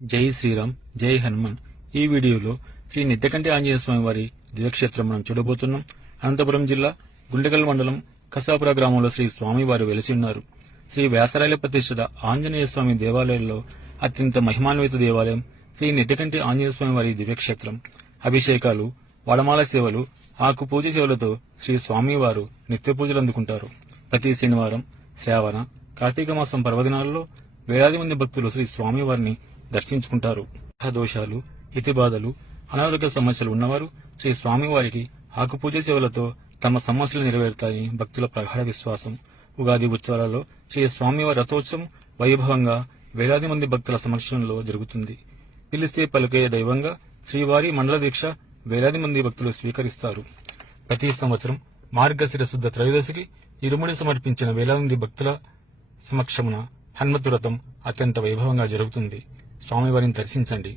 జై శ్రీరామ్ జై హనుమాన్. ఈ వీడియోలో శ్రీ నిత్యకంటి ఆంజనేయ స్వామి వారి దివ్యక్షేత్రం మనం చూడబోతున్నాం. అనంతపురం జిల్లా గుండెకల్ మండలం కసాపుర గ్రామంలో శ్రీ స్వామి వారు వెలిసి ఉన్నారు. శ్రీ వ్యాసరాయల ప్రతిష్ఠిత ఆంజనేయ స్వామి దేవాలయంలో అత్యంత మహిమాన్విత దేవాలయం శ్రీ నిట్టకంటి ఆంజనేయ స్వామి వారి దివ్యక్షేత్రం. అభిషేకాలు వడమాల సేవలు ఆకు పూజ సేవలతో శ్రీ స్వామివారు నిత్య పూజలు అందుకుంటారు. ప్రతి శనివారం శ్రావణ కార్తీక మాసం పర్వదినాల్లో వేలాది మంది భక్తులు శ్రీ స్వామివారిని దర్శించుకుంటారు. దోషాలు ఇతి బాధలు అనారోగ్య సమస్యలు ఉన్నవారు శ్రీ స్వామివారికి ఆకుపూజ సేవలతో తమ సమస్యలు నెరవేరుతాయని భక్తుల ప్రగాఢ విశ్వాసం. ఉగాది ఉత్సవాలలో శ్రీ స్వామివారి రథోత్సవం వైభవంగా వేలాది మంది భక్తుల సమక్షంలో జరుగుతుంది. పిలిస్తే పలికే దైవంగా శ్రీవారి మండల దీక్ష వేలాది మంది భక్తులు స్వీకరిస్తారు. ప్రతి సంవత్సరం మార్గశిర శుద్ధ త్రయోదశికి ఇరుముడి సమర్పించిన వేలాది మంది భక్తుల సమక్షమున హనుమతు రథం అత్యంత వైభవంగా జరుగుతుంది. స్వామివారిని దర్శించండి.